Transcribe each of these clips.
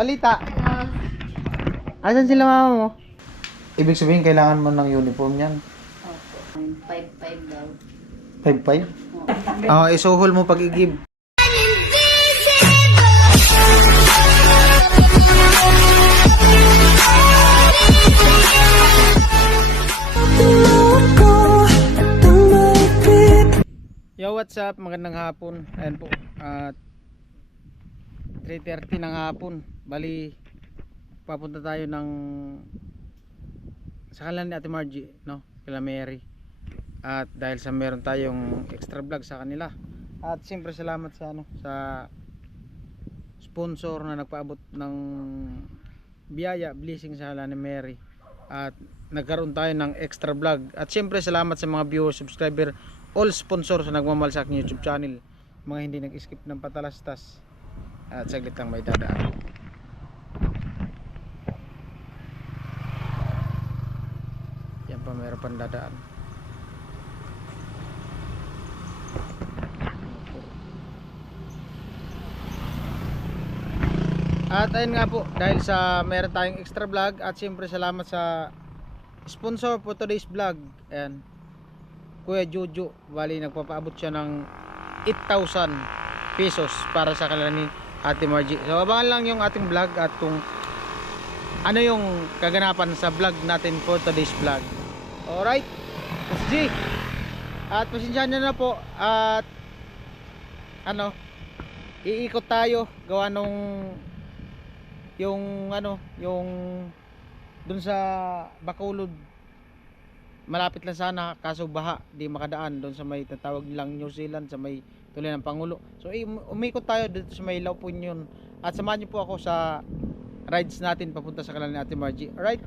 balita. Asan sila mama mo? Ibig sabihin, kailangan mo ng uniform yan. Opo. 5-5 daw. 5-5? Isuhol mo pag-igib. Yo, what's up? Magandang hapon. Ayan po. 3:30 ng hapon. Bali, papunta tayo ng sa kalan ni Ate Margie, no? Kila Mary. At dahil sa meron tayong extra vlog sa kanila. At siyempre salamat sa sa sponsor na nagpaabot ng biyaya, blessing sa kalan ni Mary. At nagkaroon tayo ng extra vlog. At siyempre salamat sa mga viewers, subscriber, all sponsor sa nagmamahal sa aking YouTube channel, mga hindi nag-skip ng patalastas. At saglit lang may dadaan. Yan pa, meron pang dadaan. At ayun nga po, dahil sa meron tayong extra vlog, at siyempre salamat sa sponsor for today's vlog. Ayan, Kuya Jojo, bali nagpapaabot siya ng 8,000 pesos para sa kanila ni Ate Margie. So abangan lang yung ating vlog at kung ano yung kaganapan sa vlog natin for today's vlog. Alright, let's G. At pasensyahan nyo na po at iikot tayo gawa nung yung dun sa Bacolod. Malapit lang sana, kaso baha, di makadaan doon sa may tatawag nilang New Zealand, sa may tuloy ng Pangulo. So umikot tayo dito sa may Laupon yun. At samahan niyo po ako sa rides natin papunta sa kalan ni Ate Margie. Alright?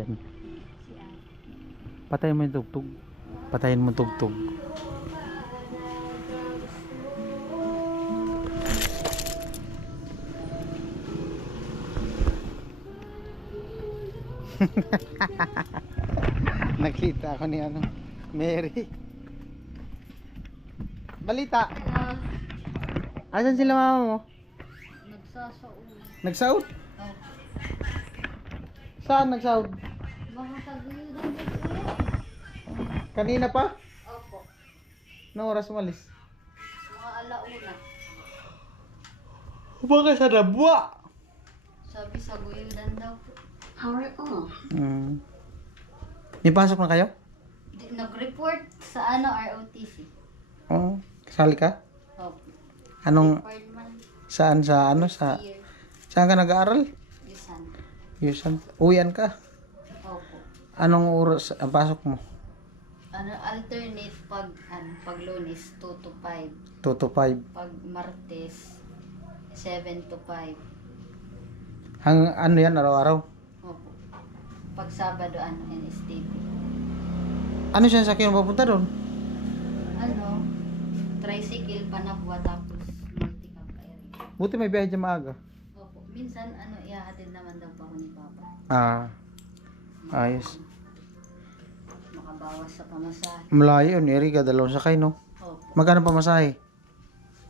dyan? Siya. Patayin mo yung tugtog. Patayin mo tugtog. Nakita ako ni ano, Mary. Balita. Asan sila mama mo? Nagsasaul. Nagsaud? Oh. Saan nagsaud? Baka kaguyudan ka kuya. Kanina pa? Opo. Nung oras umalis? Mga alauna. Baka sa Dabwa. Sabi sa guyudan daw po. Power off. May pasok na kayo? Nag-report sa ano ROTC. Oo. Kasali ka? Opo. Anong, Department. saan sa ano sa, Year. saan ka nag-aaral? Yusan. Yusan. Uwian ka? Opo. Anong oras ang pasok mo? Ano, alternate pag Lunes 2 to 5. 2 to 5. Pag Martes 7 to 5. Ano yan, araw-araw? Opo. Pag Sabado ano NSTP. Ano siya sa akin papunta doon? Ano? Tricycle panabwa tapos multi-cab area. Buti may biyahe dyan maaga. Opo. Minsan ano ihahatid naman daw pa ako ni Papa. Ayos. Makabawas sa pamasahe. Malayo yun, Erika, dalawang sakay, no? Opo. Magkano pamasahe?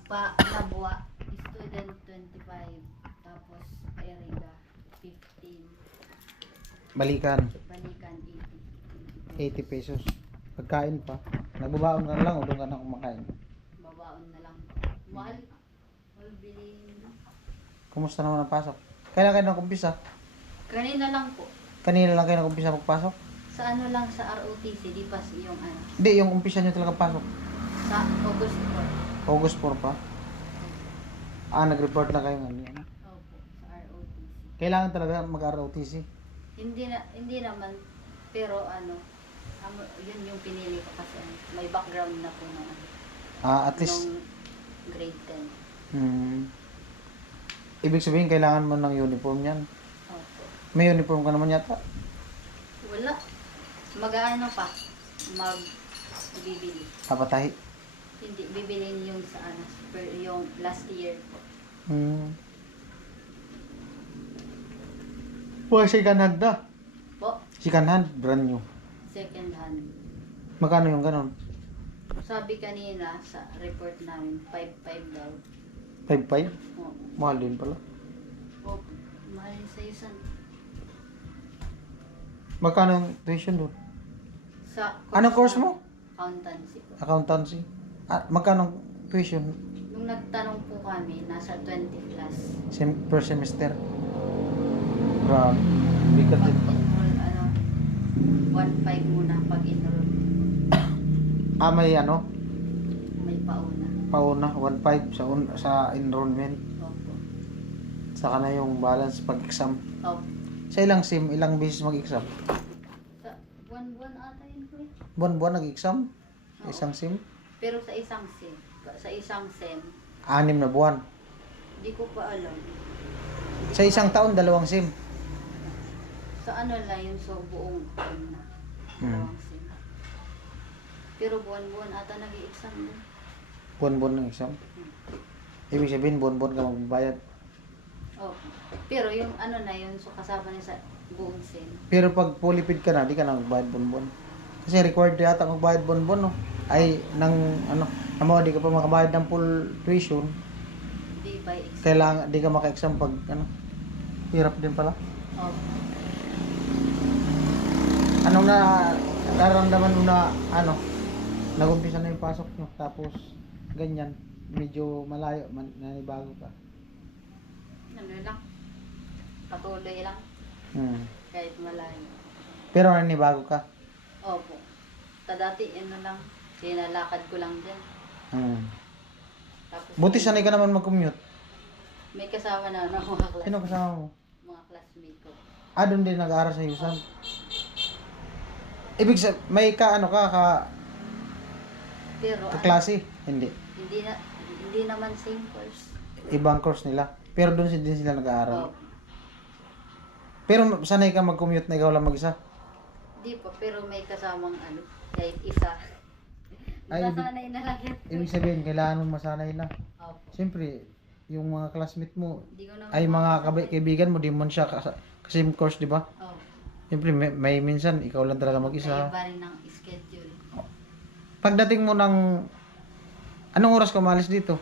Panabwa student 25 tapos Erika 15. Balikan, Balikan 80 pesos. Pagkain pa. Nagbabaon ka na lang o doon ka na kumakain. Babaon na lang. Mahal. Mahal bilhin. Kumusta naman ang pasok? Kailan kayo nakumpisa? Kanina lang po. Kanina lang kayo nakumpisa magpasok? Sa ano lang sa ROTC, di pa yung ano. Hindi, yung umpisa nyo talaga pasok. Sa August August 4 pa. Nag-report na kayo ngayon. 4. Opo, sa ROTC. Kailangan talaga mag-ROTC. Hindi naman, pero ano, yun yung pinili ko kasi may background na po ng ano. At least, Nung grade 10. ibig sabihin kailangan mo ng uniform yan. Opo. May uniform ka naman yata. Wala. Mag-ano pa? Bibili. Kapatahi. Hindi, bibilin yung sa ano, yung last year po. Second hand na. Po, Second hand, brand new. second hand. Magkano yung ganun? Sabi kanina sa report namin, 5.5 daw. 5.5? Oo. Mahal din pala. Opo. Mahal yun sa isan. Magkano yung tuition doon? Sa Anong course mo? Accountancy po. Accountancy. Magkano ang tuition? Nung nagtanong po kami, nasa 20 plus. Per semester. Grabe. Bigat din pa. Pag-enroll, ano, 1.5 muna pag-enroll. May ano? May pauna. Pauna, 1.5 sa enrollment. Opo. Saka na yung balance pag-exam. Opo. Sa ilang sim, ilang beses mag-exam? Sa buwan-buwan ata yun po eh. Buwan-buwan nag-exam? Oo. Isang sim? Pero sa isang sem, 6 na buwan. di ko pa alam. Sa isang taon, 2 sim. Sa ano lang yun, so buong taon na. Dalawang sem. Pero buwan-buwan ata nag-i-exam din. Buwan-buwan ng exam. Ibig sabihin, buwan-buwan ka magbabayad. Opo. Pero yung ano na yun, so kasama niya sa buong sem. Pero pag pulipid ka na, di ka na magbayad buwan-buwan. Kasi required yata magbayad buwan-buwan, no? Ay, di ka pa makabayad ng full tuition, Di by exam. kailangan, di ka maka-exam pag, hirap din pala. Opo. Anong nararamdaman mo na, nag-umpisa na yung pasok nyo, tapos, ganyan, medyo malayo, nanibago ka. Ano lang. Patuloy lang. Kahit malayo. Pero nanibago ka. Opo. Dati, ano lang, tinalakad ko lang din. Tapos, Buti sanay ka naman mag-commute. may kasama na mga class, Sino kasama mo? mga classmate ko. Doon din nag-aaral sa Yusan. Ibig sabihin, may Pero kaklase? Hindi. hindi naman same course. Ibang course nila. Pero doon din sila nag-aaral. Opo. Pero sanay ka mag-commute na ikaw lang mag-isa? Di pa, pero may kasamang ano, kahit isa. Ay, Nasanay na lang yun. Ibig sabihin, kailangan mong masanay na. Opo. Siyempre, yung mga classmate mo, Di ko naman ay mga makasabay. kaibigan mo, di mo siya same course, di ba? Opo. Siyempre, may minsan, ikaw lang talaga Kaya mag-isa. iba rin ng schedule. Pagdating mo ng, anong oras ka umalis dito?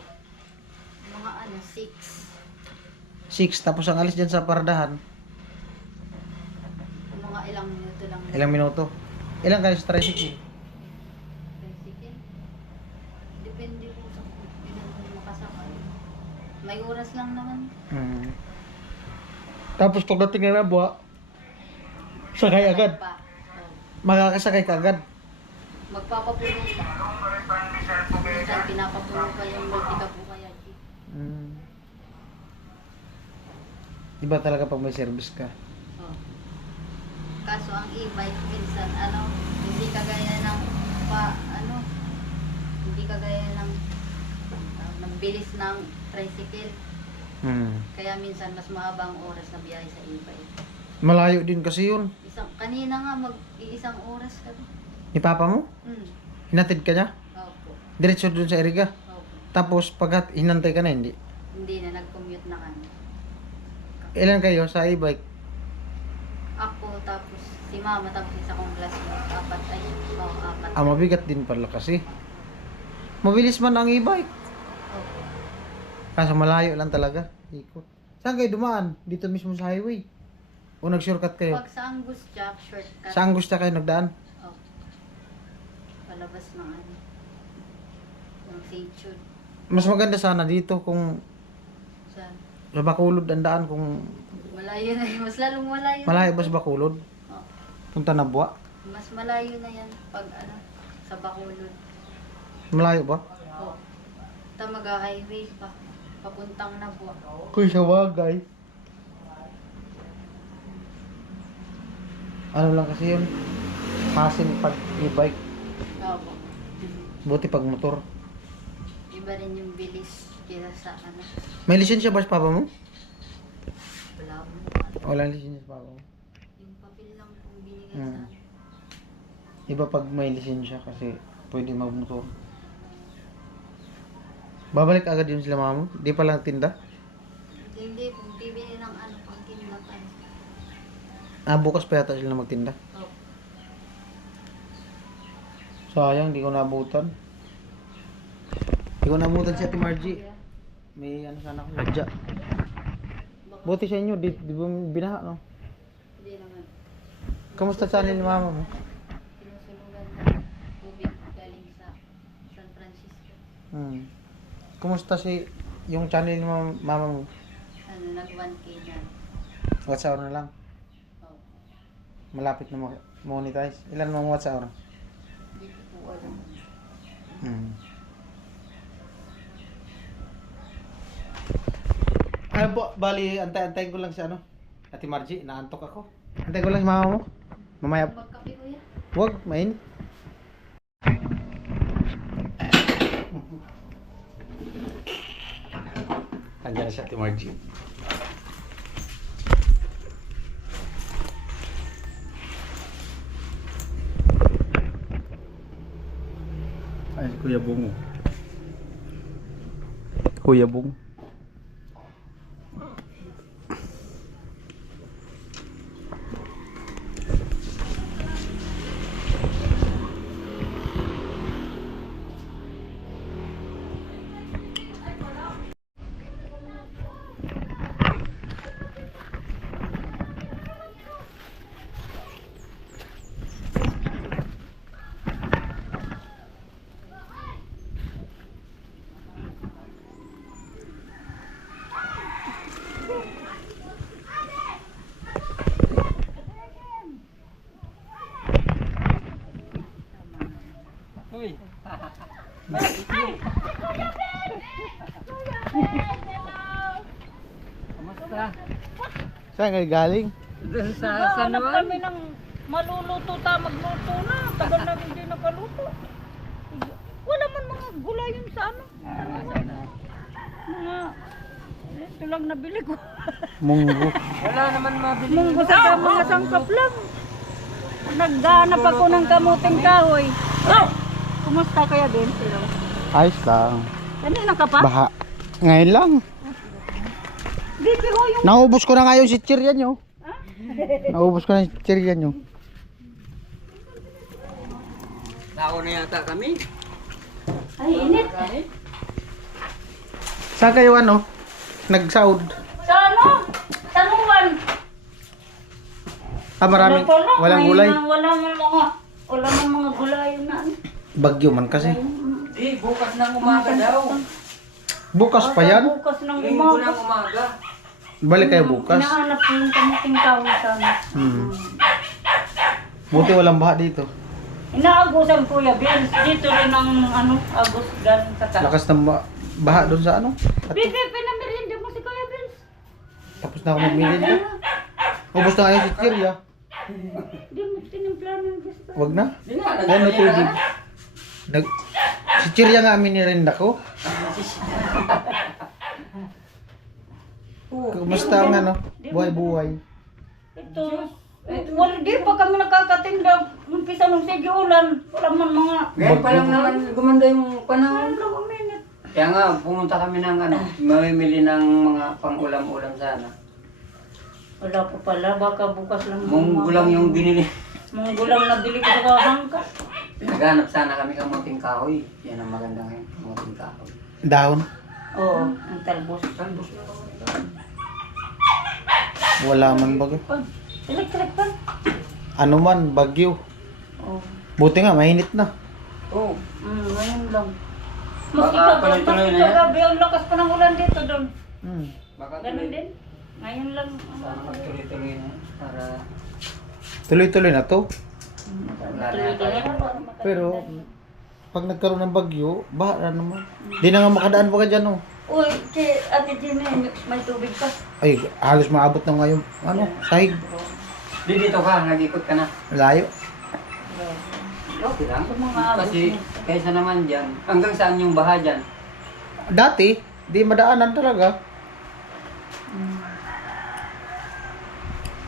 Mga ano, 6. 6, tapos ang alis dyan sa paradahan, Mga ilang minuto lang. ilang minuto? Ilang kayo sa tricycle? Tricycle. Depende po sa kung ilan mo makasakay. May oras lang naman. Hmm. Tapos pagdating na Nabwa, sakay agad. Pa. Oh. Makakasakay ka agad. Magpapapuno pa. Minsan pinapapuno pa yung multika po kaya. Hmm. Iba talaga pag may service ka. Oh. Kaso ang e-bike minsan hindi kagaya ng hindi kagaya ng bilis ng tricycle. Hmm. Kaya minsan mas mahaba ang oras na biyahe sa e-bike. Malayo din kasi yun. Kanina nga mag-iisang oras kami. Ni Papa mo? Hinatid ka niya? Opo. Diretso dun sa Eriga. Opo. Tapos pag hinantay ka na, hindi. Hindi na nag-commute na kami. Ilan kayo sa e-bike? Ako tapos si mama tapos isa kong classmate. Apat. Mabigat din pala kasi. Mabilis man ang e-bike. Opo. Kaso malayo lang talaga. Ikot. Saan kayo dumaan? Dito mismo sa highway? O nag-shortcut kayo? Pag sa Angustia, shortcut. Saan gusto kayo nagdaan? Opo. Palabas ng ng St. Jude. Mas maganda sana dito kung sa Bacolod ang daan kung Malayo na yun. Mas lalong malayo. malayo ba sa Bacolod? Oh. Punta Nabwa? Mas malayo na yan pag sa Bacolod. Malayo ba? Oh. Mag-highway pa. Papuntang Nabua. Kuy sa wagay. Ano lang kasi yun? Pasin pag e-bike. Opo. Buti pag motor. Iba rin yung bilis kila sa May lisensya ba sa papa mo? wala mo. Wala lisensya sa papa mo. Yung papel lang kung binigay Hmm. sa Iba pag may lisensya kasi pwede magmotor. Babalik agad yun sila mama mo? Di pa lang tinda? Hindi, kung bibili ng pang kinlatan. Bukas pa yata sila magtinda. Opo. Sayang, di ko naabutan. Di ko naabutan si Ate Margie. May sana ako. Radya. Buti sa inyo, di ba binaha, no? Hindi naman. Kamusta channel ni mama mo? Sinusunugan ng tubig galing sa San Francisco. Kumusta yung channel ni mama mo? Nag 1K na. Watch hour na lang. Opo. Malapit na monetize. Ilan mga watch hour? Hindi ko po alam. Ano po, bali, antayin ko lang si Ate Margie, naantok ako. Antayin ko lang si mama mo. Mamaya, Magkape kuya. wag, main. Andiyan na si Ate Margie. Ay, Kuya Bung. Kuya Bung. Uy. Kamusta? Saan kayo galing? Doon sa San Hanap Juan? kami ng maluluto magluto na. Tagal namin hindi nakaluto. Wala man mga gulay yun sa Sana. mga Ito lang nabili ko. Munggo. Wala naman mabili. Munggo sa mga sangkap lang. Naghanap ako ng kamuting kahoy. Kumusta kaya din? Ayos lang. Kanina ka pa? Baha. Ngayon lang. Bibi ho yung... Naubos ko na nga yung sitsirya nyo. Naubos ko na yung sitsirya nyo. Tao na yata kami. Ay, init. Saan kayo ano? Nagsaud. Sa ano? Tanuan. Maraming, walang gulay. Wala man mga gulay na. Bagyo man kasi. Di, bukas ng umaga daw. Bukas pa yan. Bukas ng Linggo umaga. ng umaga. Balik kayo bukas. Hinahanap ko yung kamuting kahoy sana. Buti walang baha dito. Inaagusan Kuya Vince. Dito rin ang agos galing sa taas. Lakas ng baha doon sa ano. Bibi, pinamirinda mo si Kuya Vince. Tapos na ako magmili dito. Ubus na nga yung sitsirya. Hindi mo tinimpla ng gusto. Wag na. Di na, Yan na tubig. Sitsirya nga amin nirinda ko. Kumusta ang ano? Buhay-buhay. Ito. Wala, di pa kami nakakatinda. Umpisa nung sige ulan. Wala man mga... Ngayon pa lang naman gumanda yung panahon. Ano lang minute. Kaya nga, pumunta kami ng mamimili ng mga pang-ulam-ulam sana. Wala pa pala. Baka bukas lang. Munggo lang yung binili. Munggo lang nabili ko sa kahangka. Naghanap sana kami ng munting kahoy. Yan ang maganda ngayon, munting kahoy. Dahon. Oo, ang talbos. Talbos na kami. Wala man baga. Electric pan. Ano man, bagyo. Oo. Buti nga, mainit na. Oo. Ngayon lang. Baka tuloy-tuloy na yan. Kagabi, ang lakas pa ng ulan dito doon. Baka Ganun tuloy. din. Ngayon lang. Sana magtuloy-tuloy na para Tuloy-tuloy na to. wala na yata. Pero, pag nagkaroon ng bagyo, baha na naman. Di na nga makadaan pa ka dyan, oh. Uy, Ate Jimmy, may tubig pa. Ay, halos maabot na ngayon. Ano, sahig. Di dito ka, nag-ikot ka na. Layo. Okay lang. Sa mga abot Kasi mo. kaysa naman dyan, hanggang saan yung baha dyan? Dati, di madaanan talaga.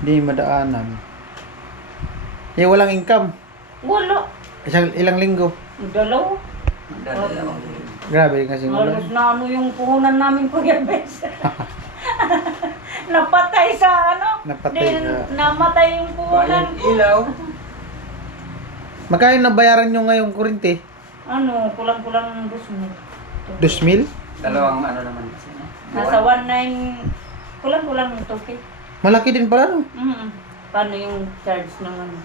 Di madaanan. Eh, walang income. Wala. Ilang linggo. Dalaw. Dalawa. Grabe kasi Halos wala. na ano yung puhunan namin, Kuya Bes. Napatay sa ano? Napatay Di, sa- namatay yung puhunan Bayad ko. ilaw. Magkano na bayaran nyo ngayong kurente? Ano, kulang-kulang ng 2,000. 2,000? Dalawang ano naman kasi. Nasa 1,900. Kulang-kulang ng 2K. Malaki din pala, no? Paano yung charge ng ano?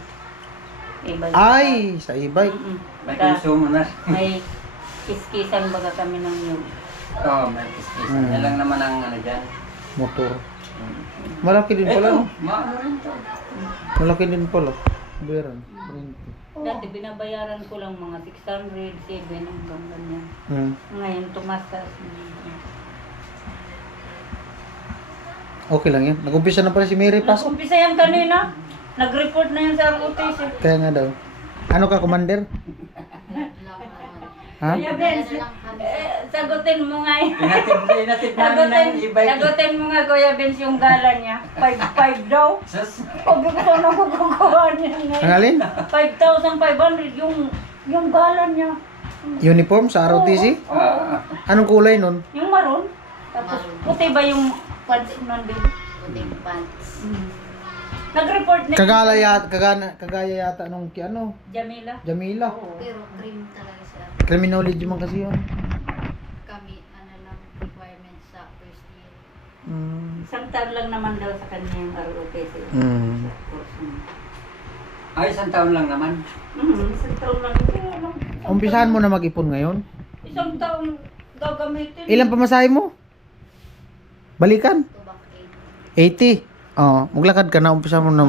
E-bike? Ay, sa e-bike. May konsumo na. May kiskisan baga kami ng yung... Oo, may kiskis. Yan lang naman ang ano dyan. Motor. Malaki din pala, Ito, no? maano rin to. Malaki din pala. Bayaran. Dati binabayaran ko lang mga 600, 7 hanggang ganyan. Ngayon tumatas. Okay lang yan. Nag-umpisa na pala si Mary Pasok. Nag-umpisa yan kanina. Nag-report na yan sa ROTC. Kaya nga daw. Ano ka, commander? Ha? Kuya Benz, sagutin mo nga yun. Inatid namin ng e-bike. Sagutin mo nga Kuya Benz yung gala niya. 5,500 daw. Sus. Sabi ko sana magkukuha niya Ang ngayon. alin? 5,500 yung gala niya. Uniform sa ROTC? Ah, Anong kulay nun? Yung maroon. Tapos puti ba yung pants nun, baby? Puting pants. Nag-report na Kagaya yata nung ano, Jamila. Jamila. Pero cream talaga siya. Criminology man kasi yun. Kami, ano lang, requirements sa first year. Isang taon lang naman daw sa kanya yung ROTC. Sa course niya. ay, isang taon lang naman. Isang taon lang. Umpisahan mo na mag-ipon ngayon. Isang taon gagamitin. Ilan pamasahe mo? Balikan? Tubak 80. Oh, maglakad ka na, umpisa mo na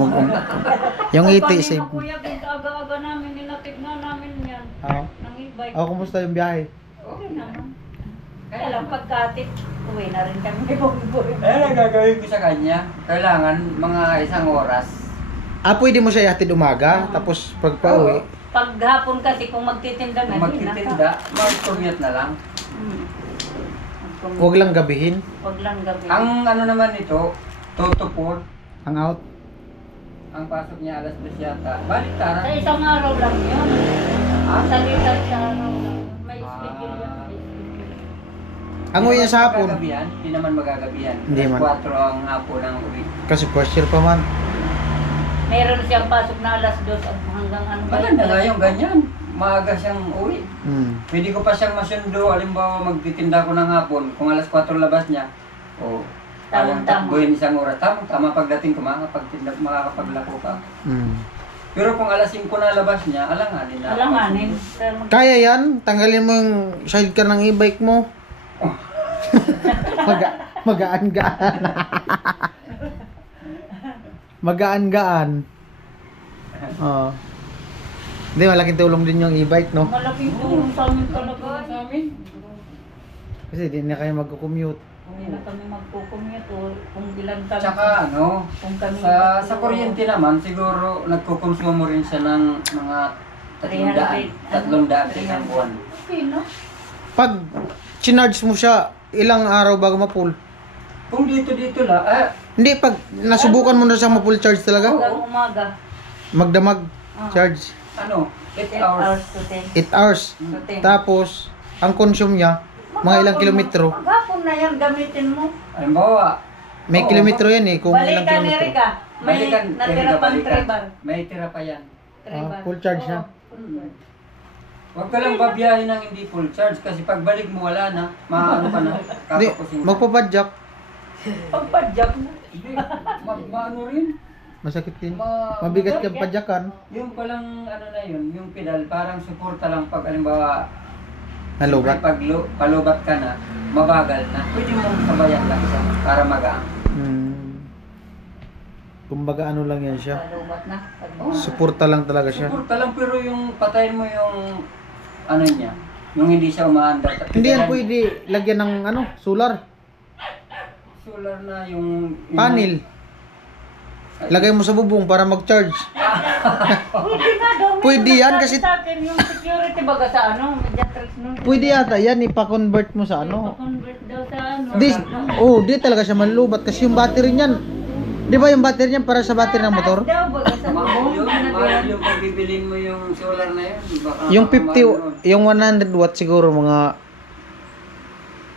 yung 80 save. Kuya, aga-aga namin, ninatid na namin yan. Oo. Nang e-bike. Kumusta yung biyahe? Okay naman. Kaya lang pagkatip, uwi na rin kami buhay. Ang gagawin ko sa kanya, kailangan mga isang oras. Pwede mo siya ihatid umaga, tapos pagpa-uwi. Pag hapon kasi kung magtitinda na, Kung magtitinda, mag-commute na lang. kung Huwag lang gabihin. wag lang gabi. Ang ano naman ito, 2 to 4, Ang out. ang pasok niya alas 2 yata. Balik Sa tara. isang araw lang yun. Ah? Sa litag sa araw lang. May schedule yan. May schedule. Ang uwi niya sa hapon. Magagabihan? Hindi naman magagabihan. Hindi man. 4 ang hapon ang uwi. Kasi first year pa man. Meron siyang pasok na alas 2 hanggang ano ba? Maganda nga yung ganyan. Maaga siyang uwi. Pwede ko pa siyang masundo. Halimbawa magtitinda ko ng hapon. Kung alas 4 labas niya. O, alang Tamang-tama. takbuhin isang oras. Tama pagdating ko makakapaglako ka. Pero kung alas 5 na labas niya, alanganin na. Alanganin. Kaya yan, tanggalin mo yung sidecar ng e-bike mo. Magaan-gaan. Magaan-gaan. Oo. Hindi, malaking tulong din yung e-bike, no? Malaking tulong sa amin talaga. Sa amin. Kasi di na kayo mag-commute. Hindi na kami magkukumute o kung ilan kami. Tsaka ano, kung kami sa kuryente naman, siguro nagkukonsumo rin siya ng mga 300 isang buwan. Okay, no? Pag chinarge mo siya, ilang araw bago ma-full? Kung dito lang, Hindi, pag nasubukan mo na siya ma-full charge talaga, Hanggang umaga. magdamag charge. ano, 8 10 hours. hours to 10. 8 hours. To 10. Tapos, ang consume niya, mga ilang kilometro. Maghapon na yan, gamitin mo. Halimbawa, May oo, kilometro yan eh, kung ilang Balikan, kilometro. Erika. May Balikan, natira Erika, pang balikan. trebar. May tira pa yan. Full charge na. Huwag ka lang babiyahin ng hindi full charge kasi pagbalik mo wala na, maano ka na, Hindi, kakapusin ka. magpapadjak. Pagpadyak mo. Hindi, maano rin. Masakit din. Mabigat yung padyakan. Yung palang ano na yun, yung pedal, parang suporta lang pag halimbawa, Nalubat. pag palubat ka na, mabagal na. Pwede mong sabayan lang siya para magaang. Kumbaga ano lang yan siya. Palubat na. Suporta lang talaga siya. Suporta lang pero yung patayin mo yung ano niya, yung hindi siya umaandar. Hindi yan pwede lagyan ng ano, solar. Solar na yung Panel. Lagay mo sa bubong para mag-charge. Pwede na daw. May Pwede yan nagsabi kasi- sa akin yung security baga sa ano, mediatrix nun. Pwede yata yan, ipa-convert mo sa ano. Convert daw sa ano. Di talaga siya manlubat kasi yung battery niyan. Di ba yung battery niyan para sa battery ng motor? Daw baga sa mahal bubong. yun, mahal yung pagbibilin mo yung solar na yun. Baka Yung mahal 50, yun. yung 100 watts siguro mga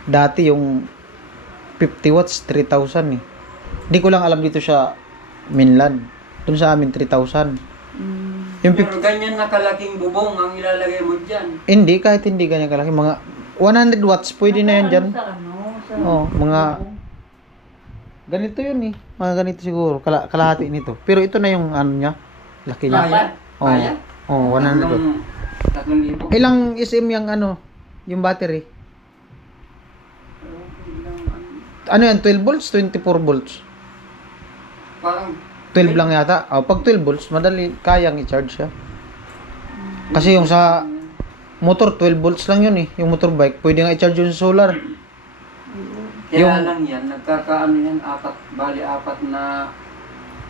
dati yung 50 watts 3,000 eh. Di ko lang alam dito sa mainland. Doon sa amin 3,000. Yung 50, Pero ganyan na kalaking bubong ang ilalagay mo dyan. hindi kahit hindi ganyan kalaki mga 100 watts pwede na yan diyan. Sa ano, sa Oh, mga ganito yun eh. Mga ganito siguro kalahati nito. Pero ito na yung ano niya, laki niya. Kaya? Oh. Kaya? Oh, 100 watts. 3,000. Ilang SM yung ano, yung battery? Ano yan, 12 volts, 24 volts? Parang 12 lang yata. Oh, pag 12 volts, madali kayang i-charge siya. Kasi yung sa motor, 12 volts lang yun eh. Yung motorbike, pwede nga i-charge yun sa solar. kaya Yung- lang yan, nagkakaano yan, apat na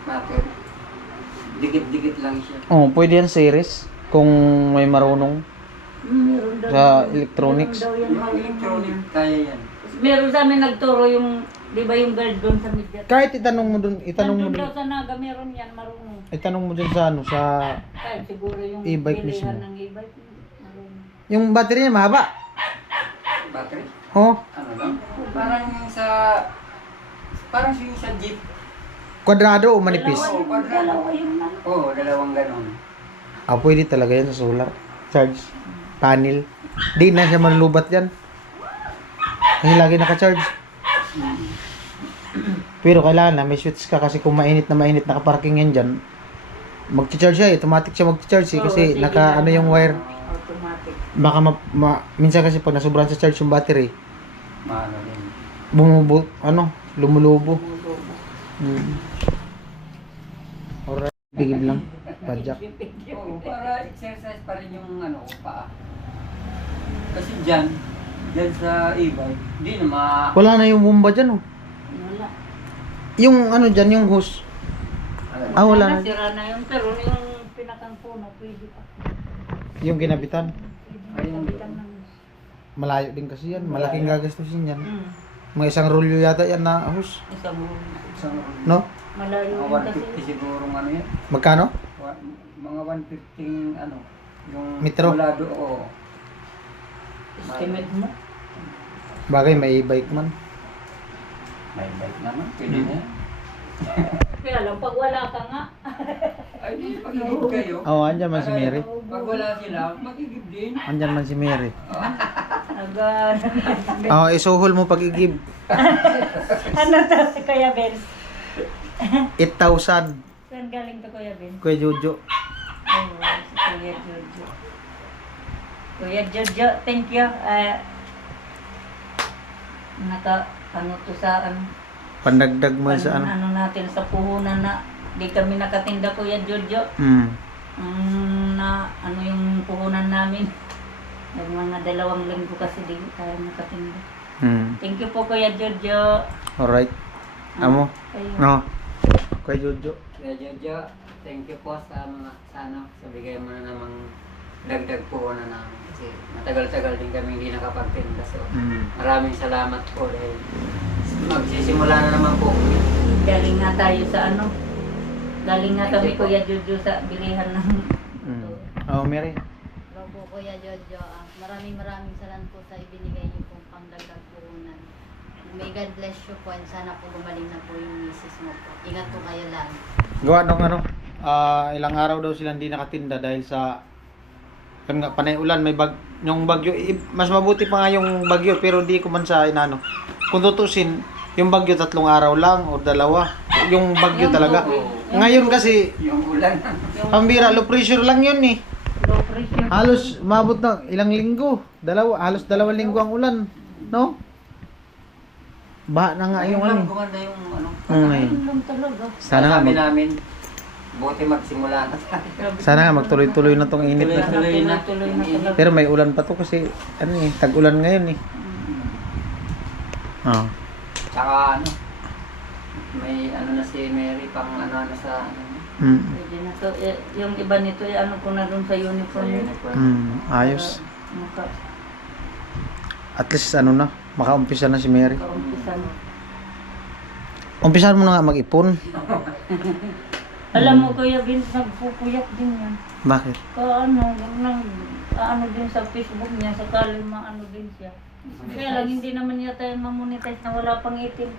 battery. Dikit-dikit lang siya. Oh, pwede yan series kung may marunong meron daw. sa electronics. Meron daw yan, Yung electronic, kaya yan. Meron sa amin nagturo yung, di ba yung guard doon sa mediatrix. Kahit itanong mo dun, Nandun daw sa Naga, meron yan, marunong. itanong mo dun sa ano, sa Kahit siguro yung E-bike bilihan mismo. ng e-bike, marunong. yung battery niya mahaba. Battery? Oh, Ano lang? Parang yung sa jeep. kwadrado o manipis. Oo, kwadrado. Dalawa yung ano. Oo, dalawang ganon. Ah, pwede talaga yan sa solar. Charge. Panel. Di na siya manlubat yan. Kasi lagi naka-charge. Pero kailangan na may switch ka kasi kung mainit na nakaparking yan dyan, mag-charge siya, automatic siya mag-charge eh, kasi Oo, sige naka lang. ano yung wire. Automatic. Baka minsan kasi pag nasobrahan sa charge yung battery, Maano din. lumulubo. Alright, bigib lang. Padjak. Oo, para exercise pa rin yung ano, paa. Kasi dyan sa e-bike, di na Wala na yung bomba dyan oh. Wala. Yung ano dyan, yung hose. Ah, wala na. Sira na yun, pero yung pinakang puno, pwede pa. Yung ginabitan. Pwede kabitan ng malayo din kasi yan. Malaking gagastusin yan. Hmm. Mga isang rolyo yata yan na ahos. Isang Isang, No? malayo mga din kasi. 150 siguro ano yan. Magkano? Mga 150 ano. Yung Metro? mula doon, oo. Estimate mo? Bagay may e-bike man. May bike naman, pwede na yan. Kaya lang, pag wala ka nga. Ay, di, pag-igib kayo. Oo, andyan man si Mary. Pag wala sila, mag-igib din. Andyan man si Mary. Agad. Oo, isuhol mo pag-igib. Ano to si Kuya Ben? 8,000. Saan galing to Kuya Ben? Kuya Jojo. Oh, si Kuya Jojo. Kuya Jojo, thank you. Ano to sa ano? Pandagdag mo sa ano. Ano natin sa puhunan na di kami nakatinda Kuya Jojo. Na ano yung puhunan namin. Yung mga 2 linggo kasi di tayo nakatinda. Thank you po Kuya Jojo. Alright. Amo. Kayo. No. Kuya Jojo. Kaya Jojo, thank you po sa mga sa bigay mo na namang dagdag po na namin. Kasi matagal-tagal din kami hindi nakapagtinda. So, maraming salamat po dahil magsisimula na naman po. Galing nga tayo sa ano. Galing nga kami Kuya Jojo sa bilihan ng Oh, Mary. Hello po Kuya Jojo. Maraming salamat po sa ibinigay niyo pong pangdagdag puhunan. May God bless you po and sana po gumaling na po yung misis mo po. Ingat po kayo lang. Gawa nung ano, ilang araw daw sila hindi nakatinda dahil sa kan nga panay ulan, may yung bagyo, mas mabuti pa nga yung bagyo pero di ko man sa inano. Kung tutusin, yung bagyo 3 araw lang o 2, yung bagyo Yung talaga. tubig. Ngayon kasi Yung ulan. pambira, low pressure lang yun eh. low pressure. Halos mabot na ilang linggo, halos 2 linggo ang ulan, no? Baha na nga yung ano. Gumanda yung ano. Ngayon. Ayun lang talaga. Sana nga Sabi namin, buti magsimula na tayo. sana nga magtuloy-tuloy na tong init na. Tuloy na. Tuloy na talaga. Pero may ulan pa to kasi ano eh, tag-ulan ngayon eh. Oh. Tsaka ano, may ano na si Mary pang ano sa ano. Pwede na to. Yung iba nito, ano ko na dun sa uniform. Ayos. Maka, At least ano na, makaumpisa na si Mary. kaumpisa na. Umpisahan mo na nga mag-ipon. Alam mo Kuya Vince, nagpupuyat din yan. Bakit? Ano din sa Facebook niya, sakali maano din siya. Kaya lang hindi naman yata yung mamonetize na wala pang itin.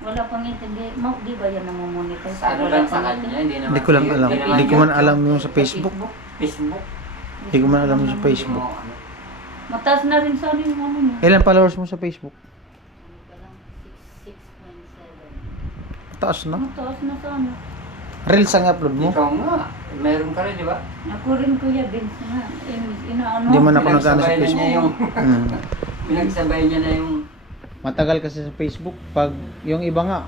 Wala pang itin. Di ba yan ang mamonetize? Sa ano lang sa kanya, hindi naman. Hindi ko lang alam. Hindi ko man alam yung sa Facebook. Facebook. Hindi ko man alam yung sa Facebook. Ano, Mataas na rin sa akin yung ano niya. Ilan followers mo sa Facebook? Ano pa lang? 6.7. Taas na. Mataas na sa ano. Reels ang upload mo? Ikaw nga, meron ka rin, di ba? Ako rin Kuya Vince na. Inaano. Hindi man ako nag-ano sa Pinagsabay na niya Facebook. yung, Hmm. pinagsabay niya na yung, Matagal kasi sa Facebook. Pag yung iba nga,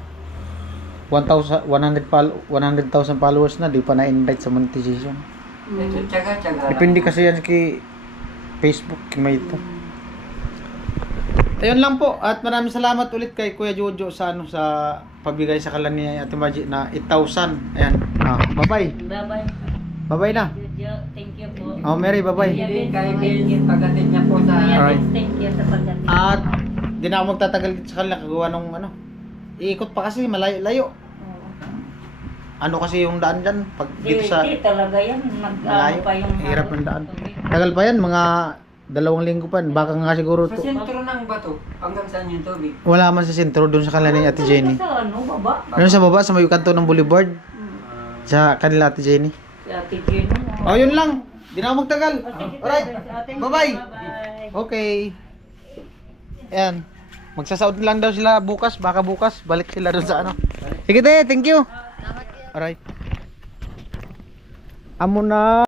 100,000 followers na, di pa na-invite sa monetization. ito, tsaga-tsaga. Depende kasi yan kay Facebook, may ito. Ayun lang po, at maraming salamat ulit kay Kuya Jojo sa ano sa pabigay sa kalan ni Ate Maji na 8,000. Ayan. Bye-bye. Bye-bye. Bye-bye na. Jojo, thank you po. Oh, Mary, bye-bye. Hindi, kahit din pagdating niya po sa, Kuya Alright. Vince, thank you sa pagdating. At di na ako magtatagal sa kanila kagawa nung ano. Iikot pa kasi malayo-layo. Oo. Ano kasi yung daan dyan pag dito sa Di talaga yan. malayo. Pa yung Hirap ng daan. Tagal pa yan, mga 2 linggo pa. Baka nga siguro sa to. sentro ng bato, hanggang saan yung tubig? Wala man sa sentro doon sa kanila ni Ate Jenny. Sa ano, baba? Ano sa baba sa may kanto ng Boulevard sa kanila Ate Jenny. Si Ate Jenny. Oh, yun lang. Di na ako magtagal. Alright. Bye-bye. Bye-bye. Bye-bye. Okay. Ayan. Magsasaud lang daw sila bukas. Baka bukas. Balik sila doon sa ano. Sige te, thank you. Alright. Amo na.